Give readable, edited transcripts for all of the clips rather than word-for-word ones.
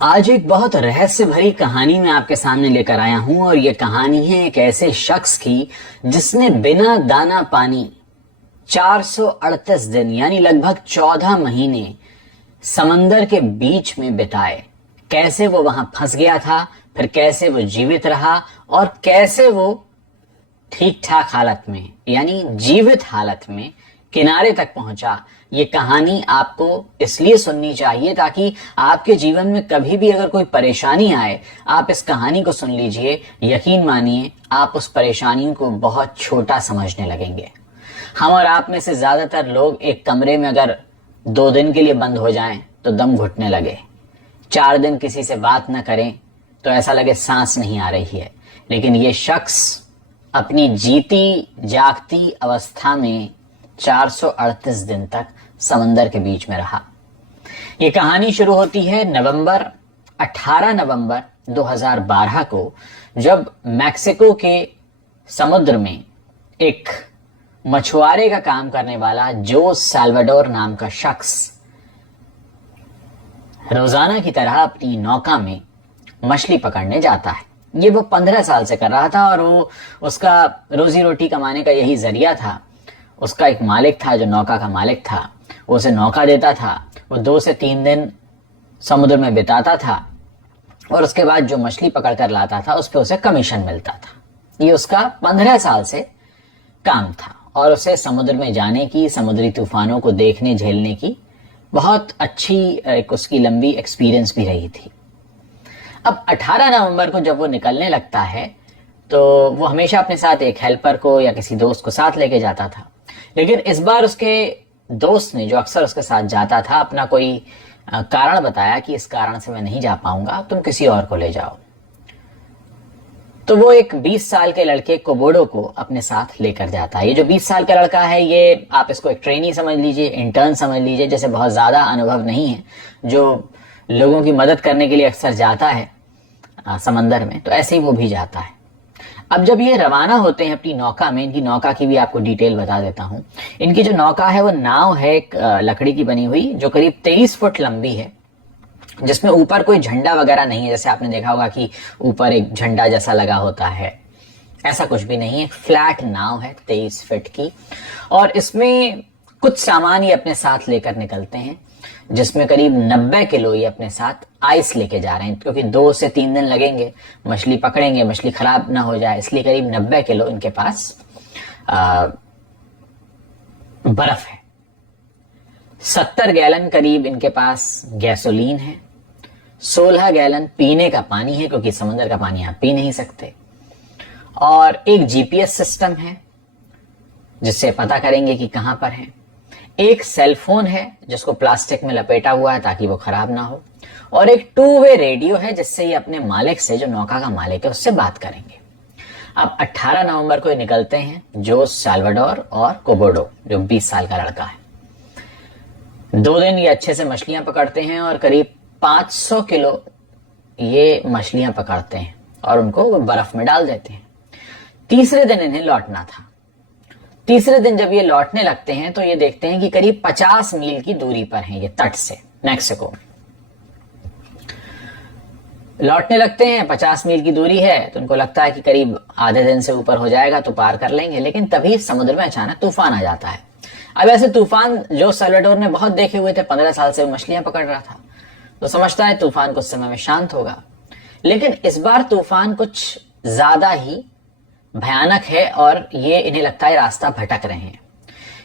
आज एक बहुत रहस्य भरी कहानी मैं आपके सामने लेकर आया हूं और ये कहानी है एक ऐसे शख्स की जिसने बिना दाना पानी 438 दिन यानी लगभग 14 महीने समंदर के बीच में बिताए। कैसे वो वहां फंस गया था, फिर कैसे वो जीवित रहा और कैसे वो ठीक ठाक हालत में यानी जीवित हालत में किनारे तक पहुंचा। ये कहानी आपको इसलिए सुननी चाहिए ताकि आपके जीवन में कभी भी अगर कोई परेशानी आए, आप इस कहानी को सुन लीजिए। यकीन मानिए आप उस परेशानी को बहुत छोटा समझने लगेंगे। हम और आप में से ज्यादातर लोग एक कमरे में अगर 2 दिन के लिए बंद हो जाएं तो दम घुटने लगे। 4 दिन किसी से बात न करें तो ऐसा लगे सांस नहीं आ रही है। लेकिन ये शख्स अपनी जीती जागती अवस्था में 438 दिन तक समंदर के बीच में रहा। ये कहानी शुरू होती है 18 नवंबर 2012 को, जब मैक्सिको के समुद्र में एक मछुआरे का काम करने वाला जो साल्वाडोर नाम का शख्स रोजाना की तरह अपनी नौका में मछली पकड़ने जाता है। ये वो 15 साल से कर रहा था और वो उसका रोजी रोटी कमाने का यही जरिया था। उसका एक मालिक था जो नौका का मालिक था, वो उसे नौका देता था। वो 2 से 3 दिन समुद्र में बिताता था और उसके बाद जो मछली पकड़ कर लाता था उस पर उसे कमीशन मिलता था। ये उसका 15 साल से काम था और उसे समुद्र में जाने की, समुद्री तूफानों को देखने झेलने की बहुत अच्छी एक उसकी लंबी एक्सपीरियंस भी रही थी। अब 18 नवंबर को जब वो निकलने लगता है तो वो हमेशा अपने साथ एक हेल्पर को या किसी दोस्त को साथ लेके जाता था। लेकिन इस बार उसके दोस्त ने, जो अक्सर उसके साथ जाता था, अपना कोई कारण बताया कि इस कारण से मैं नहीं जा पाऊंगा, तुम किसी और को ले जाओ। तो वो एक 20 साल के लड़के कोबोडो को अपने साथ लेकर जाता है। ये जो 20 साल का लड़का है, ये आप इसको एक ट्रेनी समझ लीजिए, इंटर्न समझ लीजिए, जैसे बहुत ज्यादा अनुभव नहीं है, जो लोगों की मदद करने के लिए अक्सर जाता है समंदर में, तो ऐसे ही वो भी जाता है। अब जब ये रवाना होते हैं अपनी नौका में, इनकी नौका की भी आपको डिटेल बता देता हूं। इनकी जो नौका है वो नाव है एक लकड़ी की बनी हुई जो करीब 23 फुट लंबी है, जिसमें ऊपर कोई झंडा वगैरह नहीं है। जैसे आपने देखा होगा कि ऊपर एक झंडा जैसा लगा होता है, ऐसा कुछ भी नहीं है। फ्लैट नाव है 23 फीट की और इसमें कुछ सामान ये अपने साथ लेकर निकलते हैं, जिसमें करीब 90 किलो ये अपने साथ आइस लेके जा रहे हैं, क्योंकि 2 से 3 दिन लगेंगे, मछली पकड़ेंगे, मछली खराब ना हो जाए, इसलिए करीब 90 किलो इनके पास बर्फ है। 70 गैलन करीब इनके पास गैसोलीन है। 16 गैलन पीने का पानी है, क्योंकि समंदर का पानी आप पी नहीं सकते। और एक जीपीएस सिस्टम है जिससे पता करेंगे कि कहां पर है। एक सेल फोन है जिसको प्लास्टिक में लपेटा हुआ है ताकि वो खराब ना हो, और एक 2 वे रेडियो है जिससे ये अपने मालिक से, जो नौका का मालिक है, उससे बात करेंगे। अब 18 नवंबर को ये निकलते हैं, जो साल्वाडोर और कोबोडो, जो 20 साल का लड़का है। 2 दिन ये अच्छे से मछलियां पकड़ते हैं और करीब 500 किलो ये मछलियां पकड़ते हैं और उनको बर्फ में डाल देते हैं। तीसरे दिन इन्हें लौटना था। तीसरे दिन जब ये लौटने लगते हैं तो ये देखते हैं कि करीब 50 मील की दूरी पर हैं ये तट से, मैक्सिको। लौटने लगते हैं, 50 मील की दूरी है, तो उनको लगता है कि करीब आधे दिन से ऊपर हो जाएगा तो पार कर लेंगे। लेकिन तभी समुद्र में अचानक तूफान आ जाता है। अब ऐसे तूफान जो साल्वाडोर ने बहुत देखे हुए थे, 15 साल से वो मछलियां पकड़ रहा था, तो समझता है तूफान कुछ समय में शांत होगा। लेकिन इस बार तूफान कुछ ज्यादा ही भयानक है और ये इन्हें लगता है रास्ता भटक रहे हैं।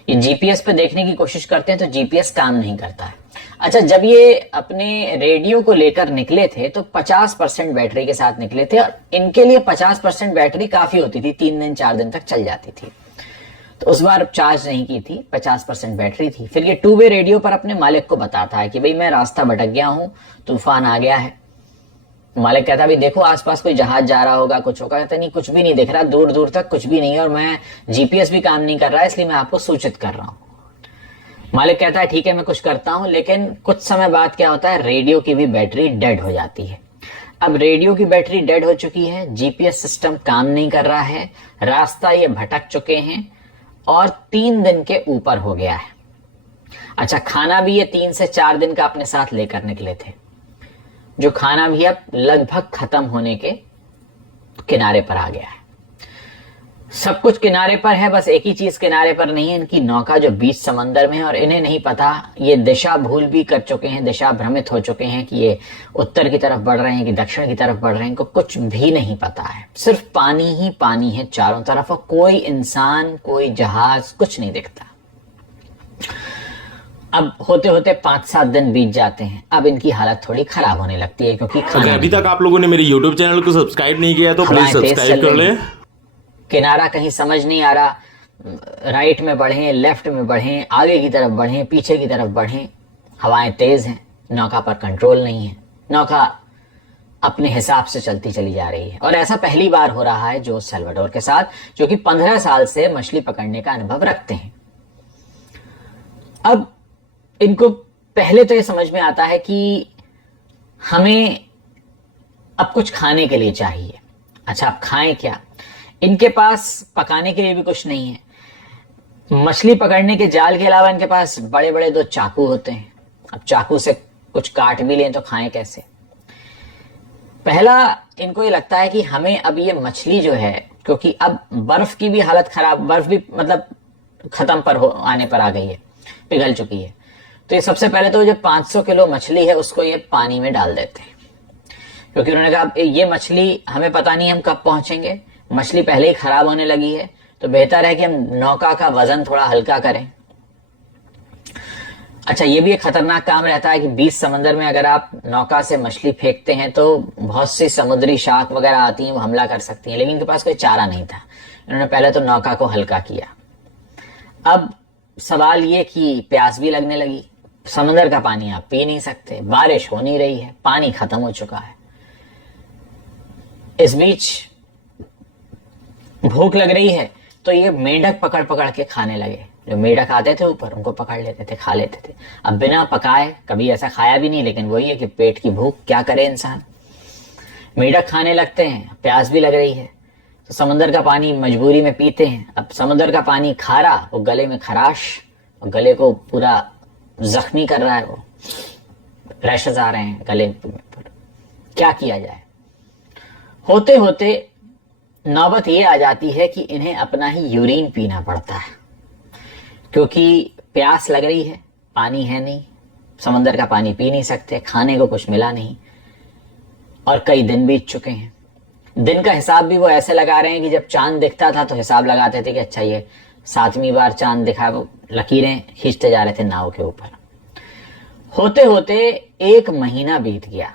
ये जीपीएस पे देखने की कोशिश करते हैं तो जीपीएस काम नहीं करता है। अच्छा, जब ये अपने रेडियो को लेकर निकले थे तो 50% बैटरी के साथ निकले थे और इनके लिए 50% बैटरी काफी होती थी, 3 दिन 4 दिन तक चल जाती थी। तो उस बार चार्ज नहीं की थी, 50% बैटरी थी। फिर ये 2 वे रेडियो पर अपने मालिक को बताता है कि भाई मैं रास्ता भटक गया हूं, तूफान आ गया है। मालिक कहता है भाई देखो आसपास कोई जहाज जा रहा होगा, कुछ होगा। कहता नहीं, कुछ भी नहीं दिख रहा, दूर दूर तक कुछ भी नहीं है और मैं जीपीएस भी काम नहीं कर रहा है, इसलिए मैं आपको सूचित कर रहा हूं। मालिक कहता है ठीक है मैं कुछ करता हूं। लेकिन कुछ समय बाद क्या होता है, रेडियो की भी बैटरी डेड हो जाती है। अब रेडियो की बैटरी डेड हो चुकी है, जीपीएस सिस्टम काम नहीं कर रहा है, रास्ता ये भटक चुके हैं और 3 दिन के ऊपर हो गया है। अच्छा, खाना भी ये 3 से 4 दिन का अपने साथ लेकर निकले थे। जो खाना भी अब लगभग खत्म होने के किनारे पर आ गया है। सब कुछ किनारे पर है, बस एक ही चीज किनारे पर नहीं है, इनकी नौका जो बीच समंदर में है। और इन्हें नहीं पता, ये दिशा भूल भी कर चुके हैं, दिशा भ्रमित हो चुके हैं कि ये उत्तर की तरफ बढ़ रहे हैं कि दक्षिण की तरफ बढ़ रहे हैं। इनको कुछ भी नहीं पता है, सिर्फ पानी ही पानी है चारों तरफ, और कोई इंसान, कोई जहाज, कुछ नहीं दिखता। अब होते होते 5-7 दिन बीत जाते हैं। अब इनकी हालत थोड़ी खराब होने लगती है, क्योंकि अभी तक आप लोगों ने मेरे YouTube चैनल को सब्सक्राइब नहीं किया तो प्लीज सब्सक्राइब कर लें। किनारा कहीं समझ नहीं आ रहा, राइट में बढ़ें, लेफ्ट में बढ़ें, आगे की तरफ बढ़ें, पीछे की तरफ बढ़ें। हवाएं तेज हैं, नौका पर कंट्रोल नहीं है, नौका अपने हिसाब से चलती चली जा रही है। और ऐसा पहली बार हो रहा है जोस सल्वाडोर के साथ, जो कि 15 साल से मछली पकड़ने का अनुभव रखते हैं। अब इनको पहले तो ये समझ में आता है कि हमें अब कुछ खाने के लिए चाहिए। अच्छा, अब खाएं क्या? इनके पास पकाने के लिए भी कुछ नहीं है। मछली पकड़ने के जाल के अलावा इनके पास बड़े बड़े 2 चाकू होते हैं। अब चाकू से कुछ काट भी लें तो खाएं कैसे? पहला इनको ये लगता है कि हमें अब ये मछली जो है, क्योंकि अब बर्फ की भी हालत खराब, बर्फ भी मतलब खत्म पर आने पर आ गई है, पिघल चुकी है। तो ये सबसे पहले तो जो 500 किलो मछली है उसको ये पानी में डाल देते हैं, क्योंकि उन्होंने कहा ये मछली हमें पता नहीं हम कब पहुंचेंगे, मछली पहले ही खराब होने लगी है, तो बेहतर है कि हम नौका का वजन थोड़ा हल्का करें। अच्छा, ये भी एक खतरनाक काम रहता है कि बीच समंदर में अगर आप नौका से मछली फेंकते हैं तो बहुत सी समुद्री शार्क वगैरह आती हैं, वो हमला कर सकती हैं, लेकिन इनके पास कोई चारा नहीं था। इन्होंने पहले तो नौका को हल्का किया। अब सवाल ये कि प्यास भी लगने लगी, समंदर का पानी आप पी नहीं सकते, बारिश हो नहीं रही है, पानी खत्म हो चुका है। इस बीच भूख लग रही है, तो ये मेंढक पकड़ पकड़ के खाने लगे। जो मेंढक आते थे ऊपर, उनको पकड़ लेते थे, खा लेते थे। अब बिना पकाए, कभी ऐसा खाया भी नहीं, लेकिन वही है कि पेट की भूख, क्या करे इंसान। मेंढक खाने लगते हैं, प्यास भी लग रही है, तो समंदर का पानी मजबूरी में पीते हैं। अब समंदर का पानी खारा, वो गले में खराश, और गले को पूरा जख्मी कर रहा है, वो रैशेस आ रहे हैं गले पर। क्या किया जाए? होते होते नौबत ये आ जाती है कि इन्हें अपना ही यूरिन पीना पड़ता है, क्योंकि प्यास लग रही है, पानी है नहीं, समंदर का पानी पी नहीं सकते, खाने को कुछ मिला नहीं, और कई दिन बीत चुके हैं। दिन का हिसाब भी वो ऐसे लगा रहे हैं कि जब चांद दिखता था तो हिसाब लगाते थे कि अच्छा ये 7वीं बार चांद दिखा, वो लकीरें खींचते जा रहे थे नाव के ऊपर। होते होते 1 महीना बीत गया।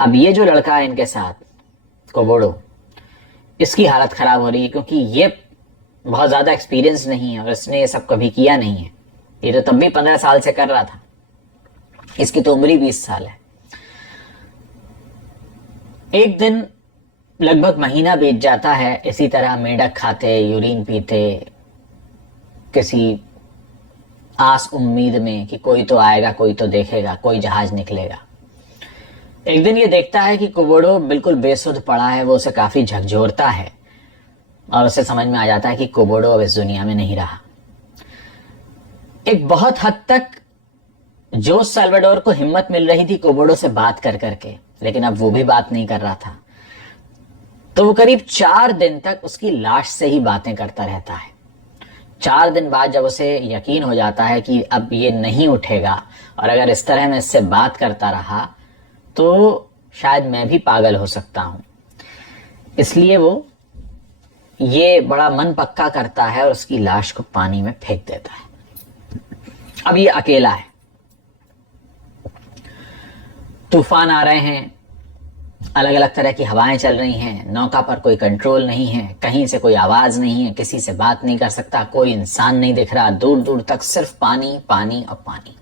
अब ये जो लड़का है इनके साथ, कोबोडो, इसकी हालत खराब हो रही है, क्योंकि ये बहुत ज्यादा एक्सपीरियंस नहीं है और इसने ये सब कभी किया नहीं है। ये तो तब भी 15 साल से कर रहा था, इसकी तो उम्र ही 20 साल है। एक दिन लगभग महीना बीत जाता है, इसी तरह मेंढक खाते, यूरिन पीते, किसी आस उम्मीद में कि कोई तो आएगा, कोई तो देखेगा, कोई जहाज निकलेगा। एक दिन ये देखता है कि कोबोडो बिल्कुल बेसुध पड़ा है, वो उसे काफी झकझोरता है, और उसे समझ में आ जाता है कि कोबोडो अब इस दुनिया में नहीं रहा। एक बहुत हद तक जोस सल्वाडोर को हिम्मत मिल रही थी कोबोडो से बात कर करके, लेकिन अब वो भी बात नहीं कर रहा था। तो वो करीब 4 दिन तक उसकी लाश से ही बातें करता रहता है। 4 दिन बाद जब उसे यकीन हो जाता है कि अब ये नहीं उठेगा, और अगर इस तरह मैं इससे बात करता रहा तो शायद मैं भी पागल हो सकता हूं, इसलिए वो ये बड़ा मन पक्का करता है और उसकी लाश को पानी में फेंक देता है। अब ये अकेला है, तूफान आ रहे हैं, अलग अलग तरह की हवाएं चल रही हैं, नौका पर कोई कंट्रोल नहीं है, कहीं से कोई आवाज नहीं है, किसी से बात नहीं कर सकता, कोई इंसान नहीं दिख रहा, दूर दूर तक सिर्फ पानी पानी और पानी।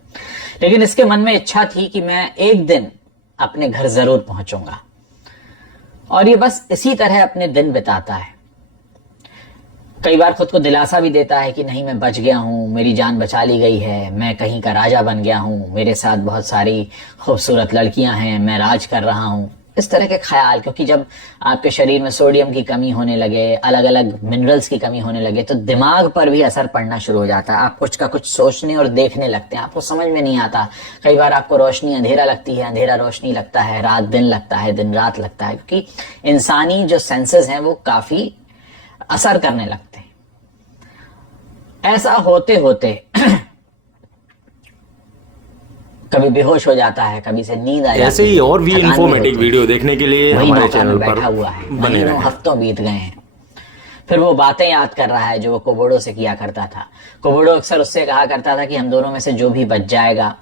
लेकिन इसके मन में इच्छा थी कि मैं एक दिन अपने घर जरूर पहुंचूंगा, और ये बस इसी तरह अपने दिन बिताता है। कई बार खुद को दिलासा भी देता है कि नहीं, मैं बच गया हूं, मेरी जान बचा ली गई है, मैं कहीं का राजा बन गया हूं, मेरे साथ बहुत सारी खूबसूरत लड़कियां हैं, मैं राज कर रहा हूं। इस तरह के ख्याल, क्योंकि जब आपके शरीर में सोडियम की कमी होने लगे, अलग अलग मिनरल्स की कमी होने लगे, तो दिमाग पर भी असर पड़ना शुरू हो जाता है। आप कुछ का कुछ सोचने और देखने लगते हैं, आपको समझ में नहीं आता। कई बार आपको रोशनी अंधेरा लगती है, अंधेरा रोशनी लगता है, रात दिन लगता है, दिन रात लगता है, क्योंकि इंसानी जो सेंसेस हैं वो काफी असर करने लगते हैं। ऐसा होते होते कभी बेहोश हो जाता है, कभी से नींद आ जाती है। ऐसे ही और भी थकान इंफॉर्मेटिव होती है। वीडियो देखने के लिए वही हमारे नौका चैनल में पर बैठा हुआ है, बने महीनों रहें। हफ्तों बीत गए हैं। फिर वो बातें याद कर रहा है जो वो कोबोडो से किया करता था। कोबोडो अक्सर उससे कहा करता था कि हम दोनों में से जो भी बच जाएगा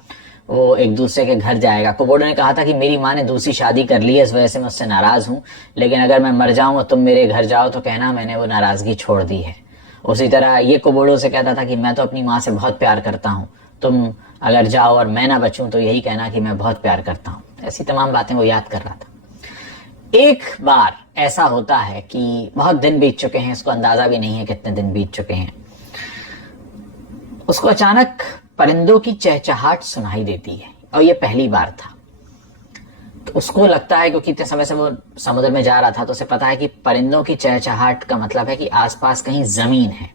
वो एक दूसरे के घर जाएगा। कोबोडो ने कहा था कि मेरी माँ ने दूसरी शादी कर ली है, इस वजह से मैं उससे नाराज हूँ, लेकिन अगर मैं मर जाऊं और तुम मेरे घर जाओ तो कहना मैंने वो नाराजगी छोड़ दी है। उसी तरह ये कोबोडो से कहता था कि मैं तो अपनी माँ से बहुत प्यार करता हूँ, तुम अगर जाओ और मैं ना बचूं तो यही कहना कि मैं बहुत प्यार करता हूँ। ऐसी तमाम बातें वो याद कर रहा था। एक बार ऐसा होता है कि बहुत दिन बीत चुके हैं, इसको अंदाजा भी नहीं है कितने दिन बीत चुके हैं। उसको अचानक परिंदों की चहचहाहट सुनाई देती है, और ये पहली बार था। तो उसको लगता है, क्योंकि इतने समय से वो समुद्र में जा रहा था, तो उसे पता है कि परिंदों की चहचहाहट का मतलब है कि आसपास कहीं जमीन है।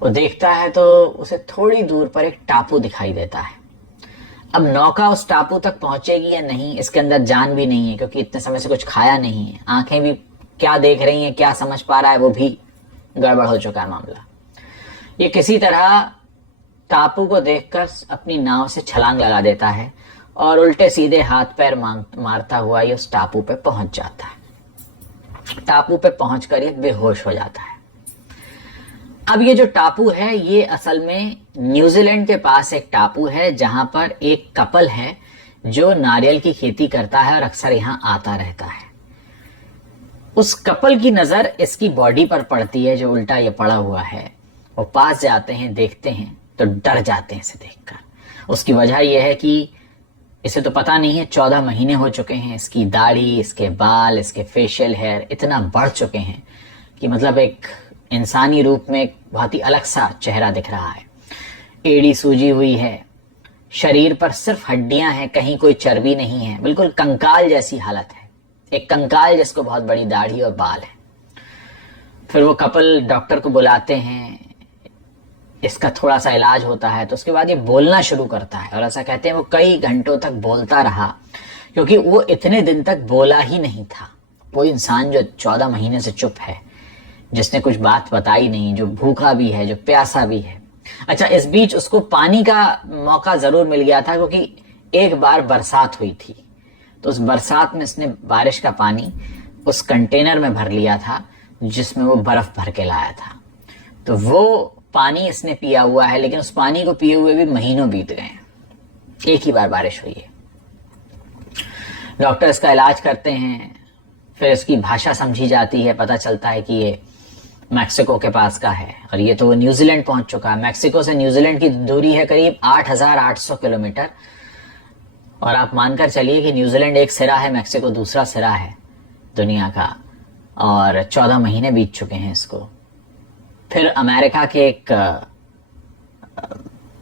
वो देखता है तो उसे थोड़ी दूर पर एक टापू दिखाई देता है। अब नौका उस टापू तक पहुंचेगी या नहीं, इसके अंदर जान भी नहीं है, क्योंकि इतने समय से कुछ खाया नहीं है। आंखें भी क्या देख रही हैं, क्या समझ पा रहा है, वो भी गड़बड़ हो चुका है मामला। ये किसी तरह टापू को देखकर अपनी नाव से छलांग लगा देता है और उल्टे सीधे हाथ पैर मारता हुआ ये उस टापू पे पहुंच जाता है। टापू पे पहुंचकर ये बेहोश हो जाता है। अब ये जो टापू है ये असल में न्यूजीलैंड के पास एक टापू है, जहां पर एक कपल है जो नारियल की खेती करता है और अक्सर यहां आता रहता है। उस कपल की नजर इसकी बॉडी पर पड़ती है, जो उल्टा ये पड़ा हुआ है। वो पास जाते हैं, देखते हैं तो डर जाते हैं इसे देखकर। उसकी वजह यह है कि इसे तो पता नहीं है 14 महीने हो चुके हैं, इसकी दाढ़ी, इसके बाल, इसके फेशियल हेयर इतना बढ़ चुके हैं कि मतलब एक इंसानी रूप में एक बहुत ही अलग सा चेहरा दिख रहा है। एड़ी सूजी हुई है, शरीर पर सिर्फ हड्डियां हैं, कहीं कोई चर्बी नहीं है, बिल्कुल कंकाल जैसी हालत है। एक कंकाल जिसको बहुत बड़ी दाढ़ी और बाल है। फिर वो कपल डॉक्टर को बुलाते हैं, इसका थोड़ा सा इलाज होता है, तो उसके बाद ये बोलना शुरू करता है। और ऐसा कहते हैं वो कई घंटों तक बोलता रहा, क्योंकि वो इतने दिन तक बोला ही नहीं था। कोई इंसान जो 14 महीने से चुप है, जिसने कुछ बात बताई नहीं, जो भूखा भी है, जो प्यासा भी है। अच्छा, इस बीच उसको पानी का मौका जरूर मिल गया था, क्योंकि एक बार बरसात हुई थी, तो उस बरसात में इसने बारिश का पानी उस कंटेनर में भर लिया था जिसमें वो बर्फ भर के लाया था। तो वो पानी इसने पिया हुआ है, लेकिन उस पानी को पिए हुए भी महीनों बीत गए हैं। एक ही बार बारिश हुई है। डॉक्टर इसका इलाज करते हैं, फिर इसकी भाषा समझी जाती है, पता चलता है कि ये मैक्सिको के पास का है, और ये तो वो न्यूजीलैंड पहुंच चुका है। मैक्सिको से न्यूजीलैंड की दूरी है करीब 8,800 किलोमीटर। और आप मानकर चलिए कि न्यूजीलैंड एक सिरा है, मैक्सिको दूसरा सिरा है दुनिया का, और 14 महीने बीत चुके हैं इसको। फिर अमेरिका के एक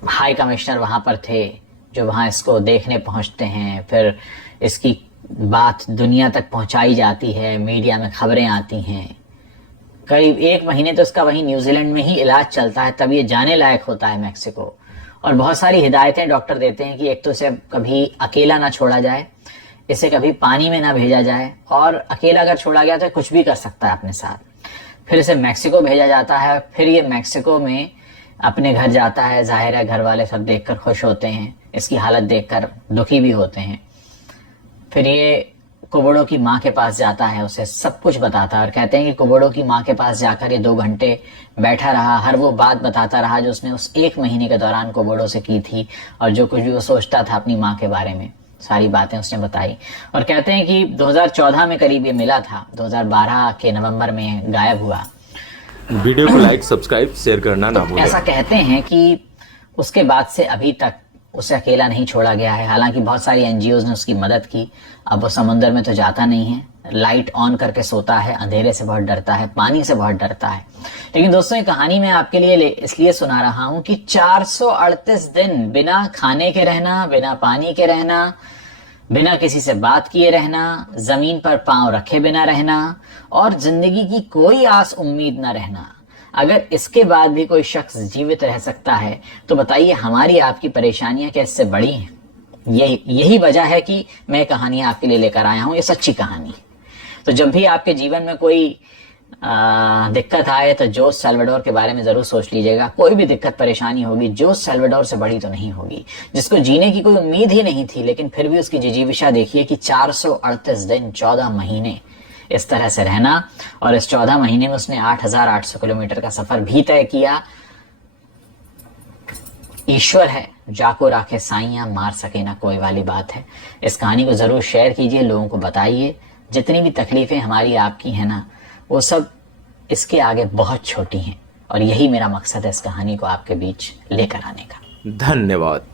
हाई कमिश्नर वहां पर थे, जो वहां इसको देखने पहुंचते हैं। फिर इसकी बात दुनिया तक पहुंचाई जाती है, मीडिया में खबरें आती हैं। करीब 1 महीने तो इसका वहीं न्यूजीलैंड में ही इलाज चलता है, तब ये जाने लायक होता है मैक्सिको। और बहुत सारी हिदायतें डॉक्टर देते हैं कि एक तो इसे कभी अकेला ना छोड़ा जाए, इसे कभी पानी में ना भेजा जाए, और अकेला अगर छोड़ा गया तो कुछ भी कर सकता है अपने साथ। फिर इसे मैक्सिको भेजा जाता है। फिर ये मैक्सिको में अपने घर जाता है। जाहिर है घर वाले सब देखकर खुश होते हैं, इसकी हालत देखकर दुखी भी होते हैं। फिर ये कोबोडो की माँ के पास जाता है, उसे सब कुछ बताता है, और कहते हैं कि कोबोडो की माँ के पास जाकर ये 2 घंटे बैठा रहा, हर वो बात बताता रहा जो उसने उस 1 महीने के दौरान कोबोडो से की थी, और जो कुछ भी वो सोचता था अपनी माँ के बारे में, सारी बातें उसने बताई। और कहते हैं कि 2014 में करीब ये मिला था, 2012 के नवंबर में गायब हुआ। वीडियो को लाइक, सब्सक्राइब, शेयर करना ना भूलें। ऐसा कहते हैं कि उसके बाद से अभी तक उसे अकेला नहीं छोड़ा गया है। हालांकि बहुत सारी एनजीओज ने उसकी मदद की। अब वो समुद्र में तो जाता नहीं है, लाइट ऑन करके सोता है, अंधेरे से बहुत डरता है, पानी से बहुत डरता है। लेकिन दोस्तों, ये कहानी मैं आपके लिए इसलिए सुना रहा हूं कि 438 दिन बिना खाने के रहना, बिना पानी के रहना, बिना किसी से बात किए रहना, जमीन पर पांव रखे बिना रहना और जिंदगी की कोई आस उम्मीद न रहना। अगर इसके बाद भी कोई शख्स जीवित रह सकता है तो बताइए हमारी आपकी परेशानियां क्या इससे बड़ी हैं? यही वजह है कि मैं कहानियां आपके लिए लेकर आया हूं, ये सच्ची कहानी। तो जब भी आपके जीवन में कोई दिक्कत आए तो जोस सल्वाडोर के बारे में जरूर सोच लीजिएगा। कोई भी दिक्कत परेशानी होगी, जोस सल्वाडोर से बड़ी तो नहीं होगी। जिसको जीने की कोई उम्मीद ही नहीं थी, लेकिन फिर भी उसकी जिजीविशा देखिए कि 438 दिन 14 महीने इस तरह से रहना, और इस 14 महीने में उसने 8,800 किलोमीटर का सफर भी तय किया। ईश्वर है जाको राखे साइयां, मार सके ना कोई वाली बात है। इस कहानी को जरूर शेयर कीजिए, लोगों को बताइए। जितनी भी तकलीफें हमारी आपकी हैं ना, वो सब इसके आगे बहुत छोटी हैं, और यही मेरा मकसद है इस कहानी को आपके बीच लेकर आने का। धन्यवाद।